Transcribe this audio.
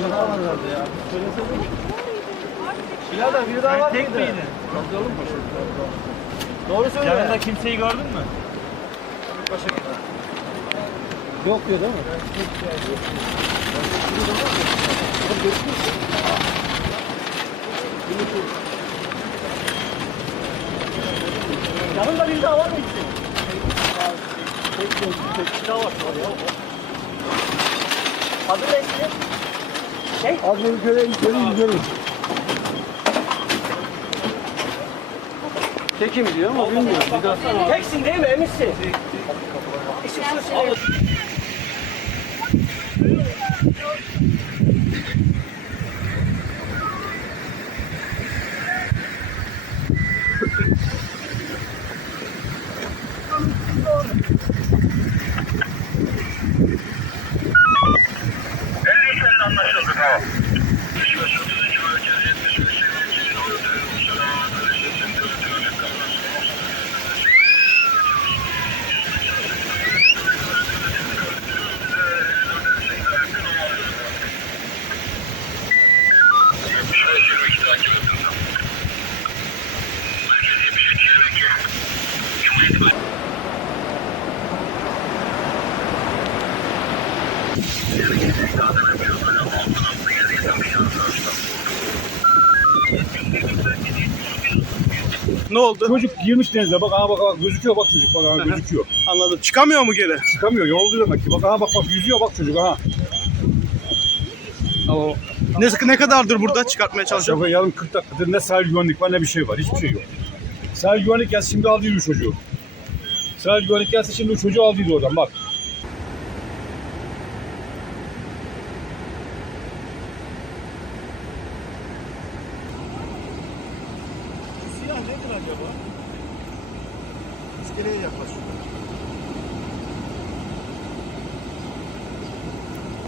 Daha var herhalde ya. Söylesene. Birader biri daha var mıydı? Tek miydin? Kaldıralım mı? Doğru söyle. Yanında kimseyi gördün mü? Başa git. Yok diyor değil mi? Yanında bir daha var mı gitsin? Tek bir daha var. Adı neydi? Şey? Az beni göreyim, göreyim, göreyim. Tekim diyor ama bilmiyorum. Bir Teksin değil mi? Eminsin. İsim sus. Ne oldu? Çocuk girmiş denize bak aha bak bak gözüküyor bak çocuk bak aha gözüküyor. Anladım. Çıkamıyor mu geri? Çıkamıyor yoruldu demek ki bak aha bak bak yüzüyor bak çocuk aha. O. Ne, ne kadardır burada çıkartmaya Aşağı çalışıyor? yukarı yarım 40 dakikadır ne sahil güvenlik var ne bir şey var hiçbir şey yok. Sahil güvenlik gelse şimdi aldıydı çocuğu. Sahil güvenlik gelse şimdi çocuğu aldıydı oradan bak. Siyah nedir acaba? İskeleye yaklaşıyor.